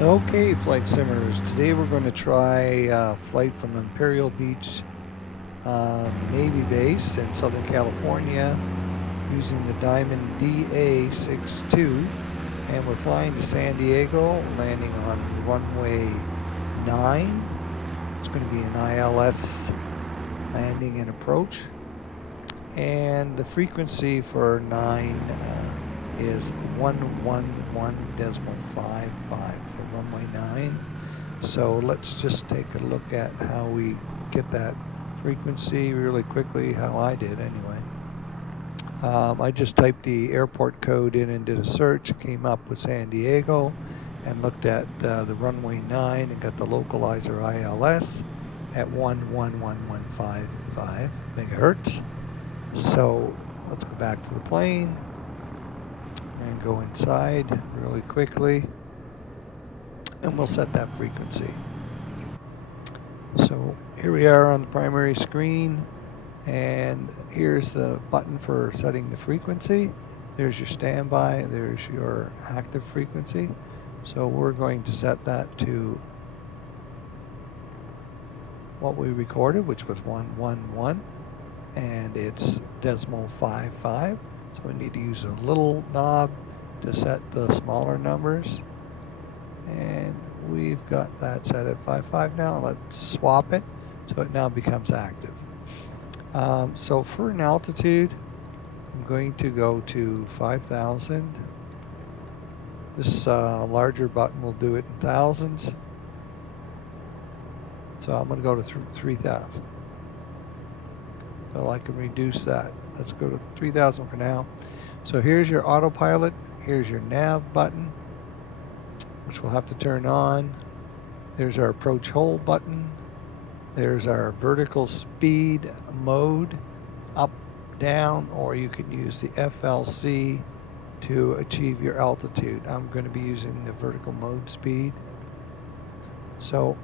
Okay, flight simmers. Today we're going to try a flight from Imperial Beach Navy Base in Southern California using the Diamond DA62. And we're flying to San Diego, landing on runway 9. It's going to be an ILS landing and approach. And the frequency for 9 is 111.55 for runway 9. So let's just take a look at how we get that frequency really quickly, how I did anyway. I just typed the airport code in and did a search, came up with San Diego, and looked at the runway 9 and got the localizer ILS at 111.55 megahertz. So let's go back to the plane and go inside really quickly, and we'll set that frequency. So here we are on the primary screen, and here's the button for setting the frequency. There's your standby, there's your active frequency. So we're going to set that to what we recorded, which was 111, and it's decimal 55. So we need to use a little knob to set the smaller numbers. And we've got that set at 55 now. Let's swap it so it now becomes active. So for an altitude, I'm going to go to 5,000. This larger button will do it in thousands. So I'm going to go to 3,000. So I can reduce that. Let's go to 3,000 for now. So here's your autopilot. Here's your nav button, which we'll have to turn on. There's our approach hold button. There's our vertical speed mode, up, down, or you can use the FLC to achieve your altitude. I'm going to be using the vertical mode speed. So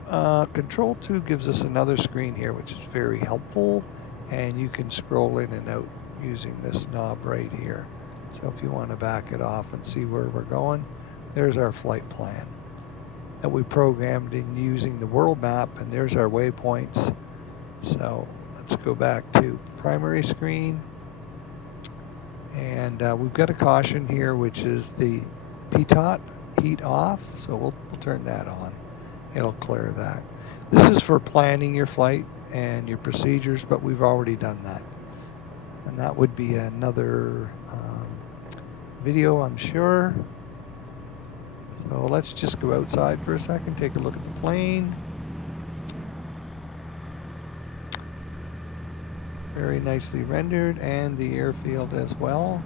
Control 2 gives us another screen here, which is very helpful, and you can scroll in and out using this knob right here. So if you want to back it off and see where we're going, there's our flight plan that we programmed in using the world map, and there's our waypoints. So let's go back to primary screen, and we've got a caution here, which is the Pitot Heat Off. So we'll turn that on. It'll clear that. This is for planning your flight and your procedures, but we've already done that. And that would be another video, I'm sure. So let's just go outside for a second, take a look at the plane. Very nicely rendered, and the airfield as well.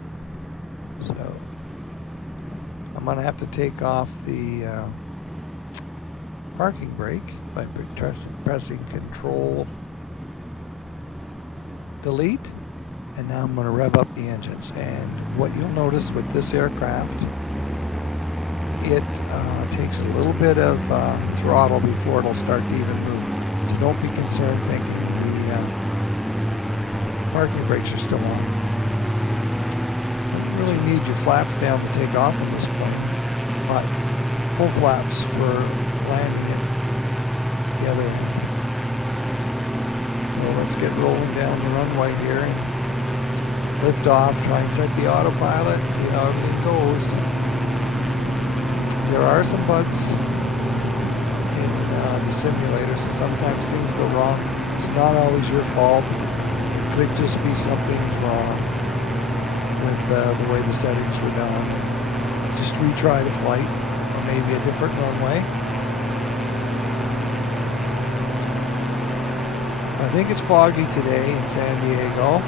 So I'm going to have to take off the parking brake by pressing Control Delete, and now I'm going to rev up the engines. And what you'll notice with this aircraft, it takes a little bit of throttle before it'll start to even move. So don't be concerned thinking the parking brakes are still on. You really need your flaps down to take off on this plane, but full flaps for landing it together. So let's get rolling down the runway here and lift off, try and set the autopilot and see how everything goes. There are some bugs in the simulator, so sometimes things go wrong. It's not always your fault. It could just be something wrong with the way the settings were done. Just retry the flight, or maybe a different runway. I think it's foggy today in San Diego.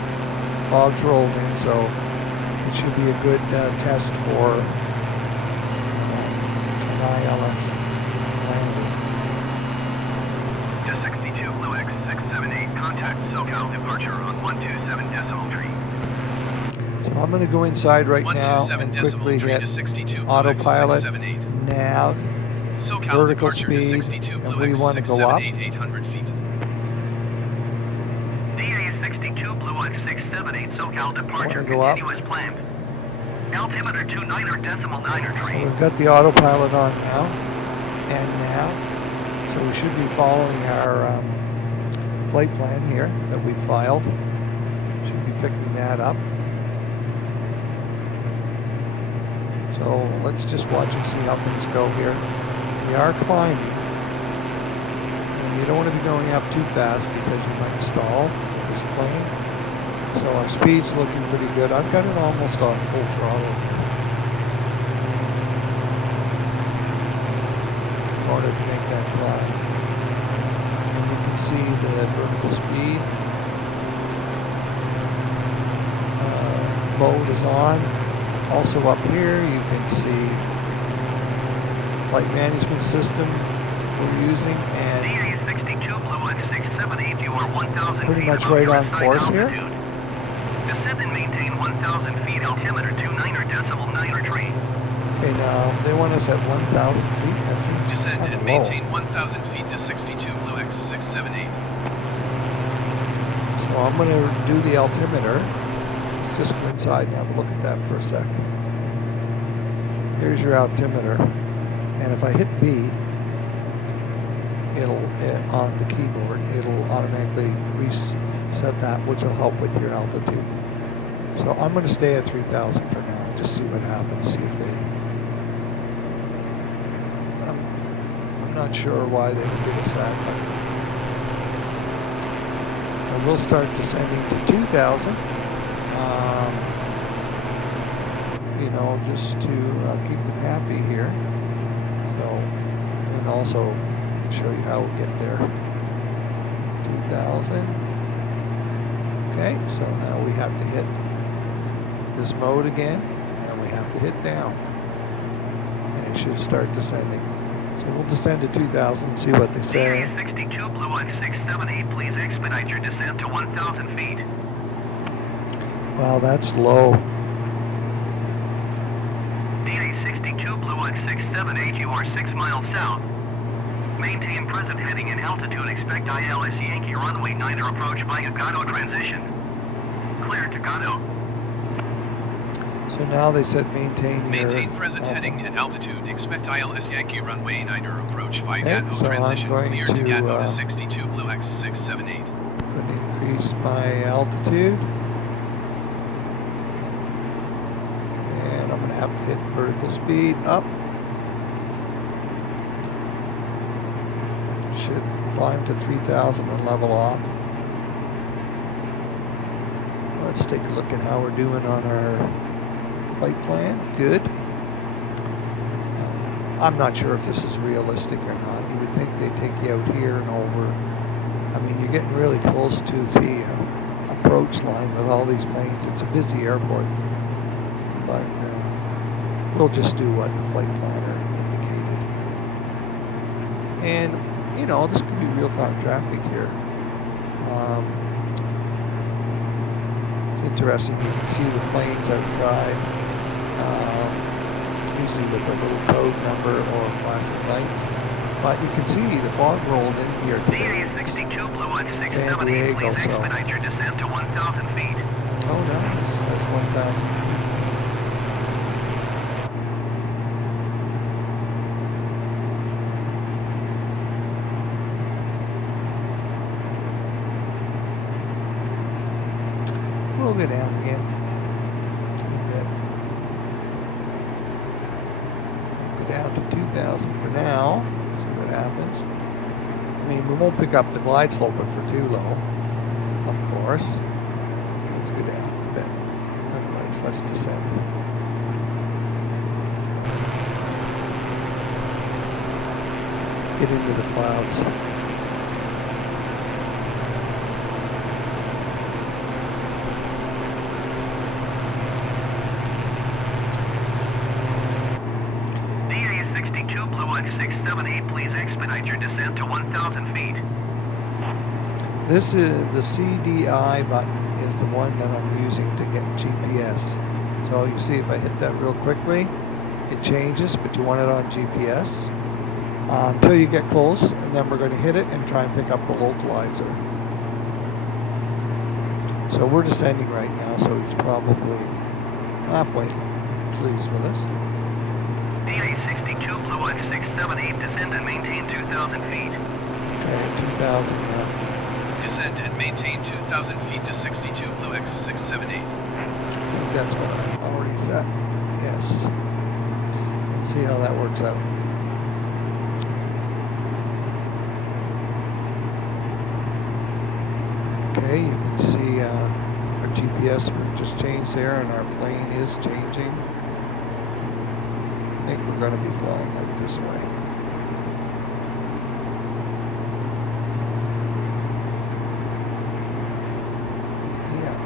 Fog's rolled in, so it should be a good test for an ILS landing. DA62 Blue X678, contact SoCal departure on 127.3. So I'm going to go inside right now and quickly hit autopilot, nav, vertical speed, and we want to go up. DA62 Blue X678, SoCal departure, continue as planned. Altimeter 29er decimal 9er tree. We've got the autopilot on now. and nav. So we should be following our flight plan here that we filed. Should be picking that up. So let's just watch and see how things go here. We are climbing. And you don't want to be going up too fast because you might stall this plane. So our speed's looking pretty good. I've got it almost on full throttle in order to make that climb. And you can see the vertical speed. Mode is on. Also up here you can see flight management system we're using, and DA62 Blue 1678, you are 1,000 pretty feet much above right your on assigned course here. altitude. Descend and maintain 1,000 feet, altimeter 29.9 tree. Okay, now they want us at 1,000 feet. That seems Descend kind of and low. maintain 1,000 feet to 62 Blue X678. So I'm going to do the altimeter. Let's just go inside and have a look at that for a second. Here's your altimeter, and if I hit B, it'll on the keyboard, it'll automatically reset that, which will help with your altitude. So I'm going to stay at 3,000 for now, just see what happens. See if they. I'm not sure why they would give us that, but we'll start descending to 2,000. You know, just to keep them happy here. So, and also show you how we get there. 2,000. Okay, so now we have to hit this mode again, and we have to hit down. And it should start descending. So we'll descend to 2,000 and see what they say. DA62 Blue 1678, please expedite your descent to 1,000 feet. Wow, that's low. DA62 Blue 1678, you are 6 miles south. Maintain present heading and altitude. Expect ILS Yankee runway 9 approach by Agado transition. Clear to Agado. So now they said maintain present heading and altitude. Expect ILS Yankee runway 9 approach via Okay, Gatineau so I'm transition. going Clear to to, Gatineau to 62 Blue X678. going to increase my altitude. And I'm going to have to hit vertical speed up. Should climb to 3,000 and level off. Let's take a look at how we're doing on our flight plan. Good. I'm not sure if this is realistic or not. You would think they'd take you out here and over. I mean, you're getting really close to the approach line with all these planes. It's a busy airport. But we'll just do what the flight planner indicated. And, you know, this could be real-time traffic here. It's interesting. You can see the planes outside. Usually with a little code number or flashing lights. But you can see the fog rolled in here today. DA62 Blue San 1678, Diego, please so. expedite your descent to 1,000 feet. Oh, nice. That's 1,000 feet. We'll go down again. Go down to 2,000 for now. See what happens. I mean, we won't pick up the glide slope for too low, of course. Let's go down a bit. Anyways, let's descend. Get into the clouds. DA62 Blue 1678, please expedite your descent to 1,000 feet. This is the CDI button is the one that I'm using to get GPS. So you see if I hit that real quickly, it changes, but you want it on GPS until you get close, and then we're going to hit it and try and pick up the localizer. So we're descending right now, so he's probably halfway pleased with us. DA62 Blue 678, descend and maintain 2,000 feet. Okay, 2,000 now. Descend and maintain 2,000 feet to 62 Blue X678. I think that's what I already set. Yes. We'll see how that works out. Okay, you can see our GPS just changed there, and our plane is changing. I think we're going to be flying out this way. Yeah.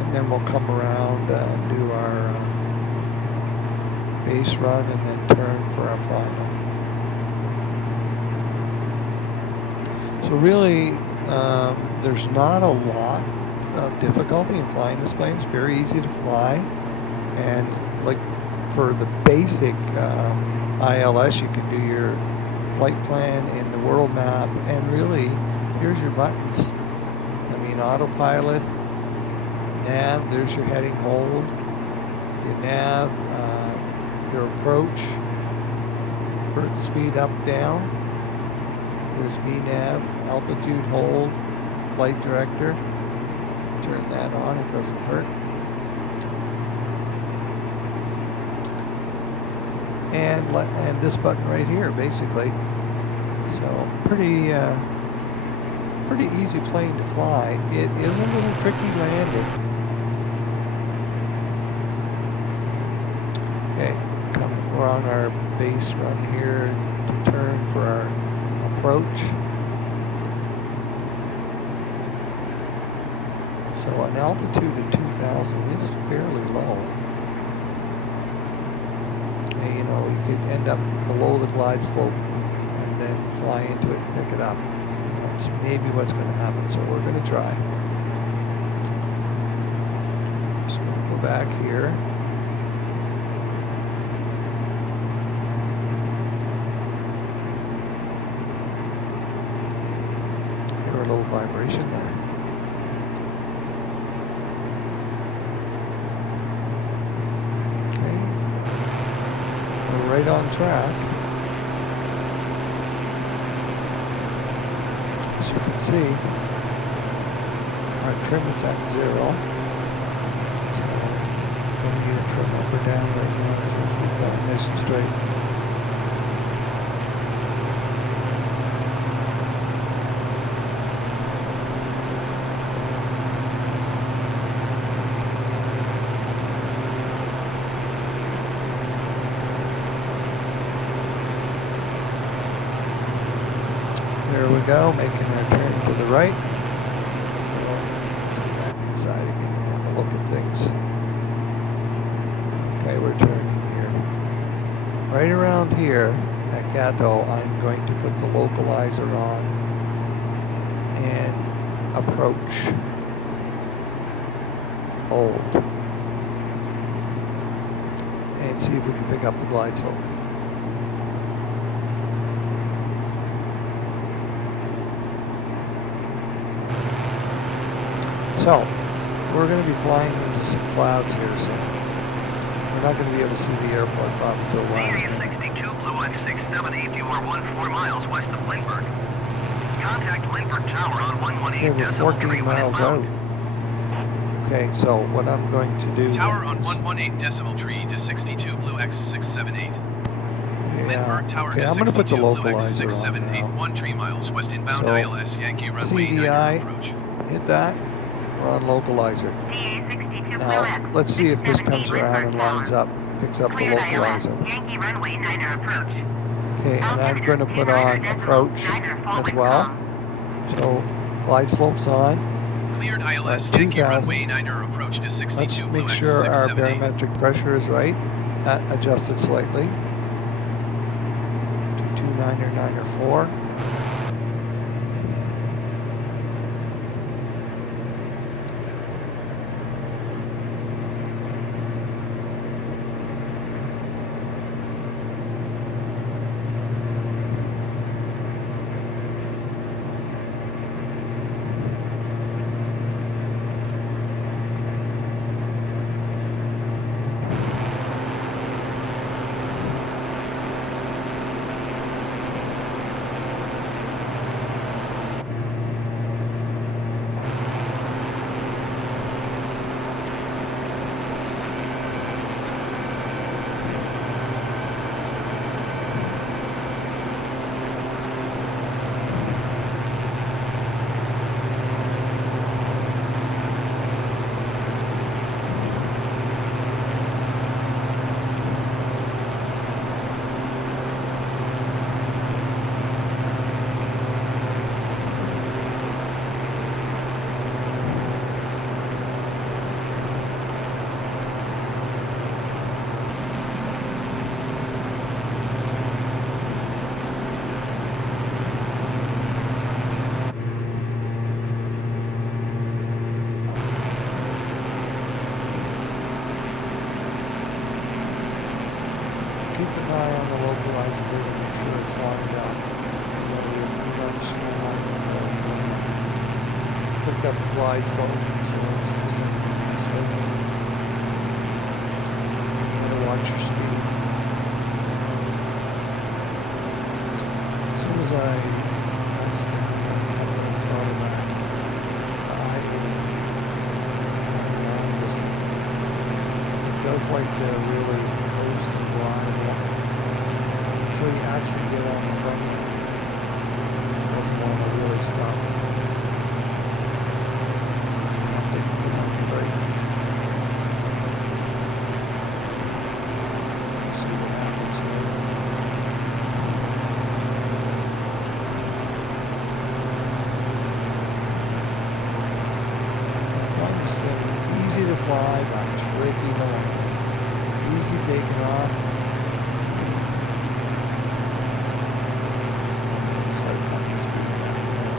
And then we'll come around and do our base run and then turn for our final. So really, there's not a lot of difficulty in flying this plane. It's very easy to fly. And like for the basic ILS, you can do your flight plan in the world map. And really, here's your buttons. I mean, autopilot, nav, there's your heading hold, your nav, your approach, bird speed up, down. There's VNav, altitude hold, flight director. Turn that on, it doesn't hurt. And this button right here, basically. So pretty easy plane to fly. It is a little tricky landing. Okay, we're on our base run here to turn for our approach. So an altitude of 2,000 is fairly low. And, you know, you could end up below the glide slope and then fly into it and pick it up. That's maybe what's going to happen, so we're going to try. So we'll go back here. A little vibration there. Okay, we're right on track. As you can see, our trim is at 0. So, don't need to trim up or down right now, so it's nice and straight. There we go, making our turn to the right. So let's go back inside again and have a look at things. Okay, we're turning here. Right around here at Gato, I'm going to put the localizer on and approach. Hold. And see if we can pick up the glide slope. So, we're going to be flying into some clouds here soon. We're not going to be able to see the airport from until last minute. DA62 Blue X678, you are 14 miles west of Lindbergh. Contact Lindbergh Tower on 118 Okay, we're decimal 14 3 when miles out. inbound. Okay, so what I'm going to do... Tower on 118 decimal tree to 62 Blue X678. Lindbergh Tower okay, to I'm going to put the 62 Blue localizer on X678, now. 13 miles west inbound So, ILS Yankee runway CDI, 9 approach. hit that. We're on localizer. DA62 Now, let's see if this comes around and lines up, picks up the Cleared ILS, localizer. Yankee runway 9 approach. Okay, and I'm going to put on approach as well. So, glide slope's on. Cleared ILS 2,000. Yankee runway 9 approach to Let's 62 Blue make sure our X678. barometric pressure is right. Adjusted slightly to 2,994. keep an eye on the localized curve and make sure it's long enough. We have too much picked up glide slope, so it's the same slope. You gotta watch your speed. As soon as I throttle back, it does like to really coast and glide until you actually get on the front end. It doesn't want to really stop. Brakes. See what happens here. This thing easy to fly, but tricky to land. Easy taking off. Slight funky speed back there.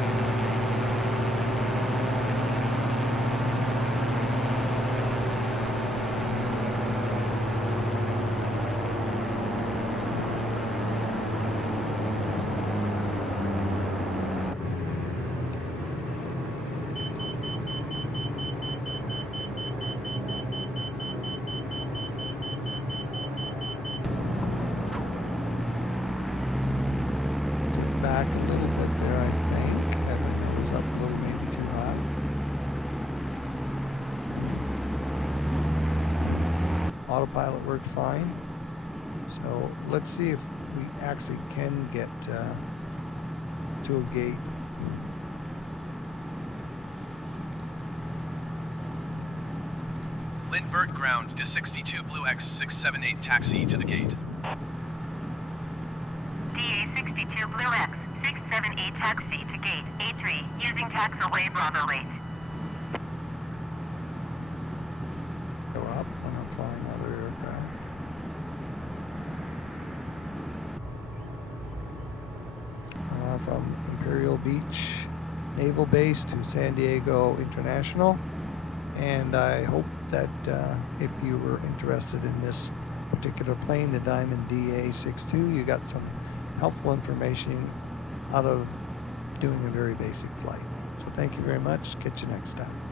Back a little bit there, I think. I think it was up a little, maybe too high. Autopilot worked fine. So let's see if we actually can get to a gate. Lindbergh ground DA62 Blue X678 taxi to the gate. DA62 Blue X 678 taxi to gate A3 using taxiway Bravo 8. Go up when I'm flying other aircraft. From Imperial Beach Naval Base to San Diego International. And I hope that if you were interested in this particular plane, the Diamond DA62, you got some helpful information out of doing a very basic flight. So thank you very much. Catch you next time.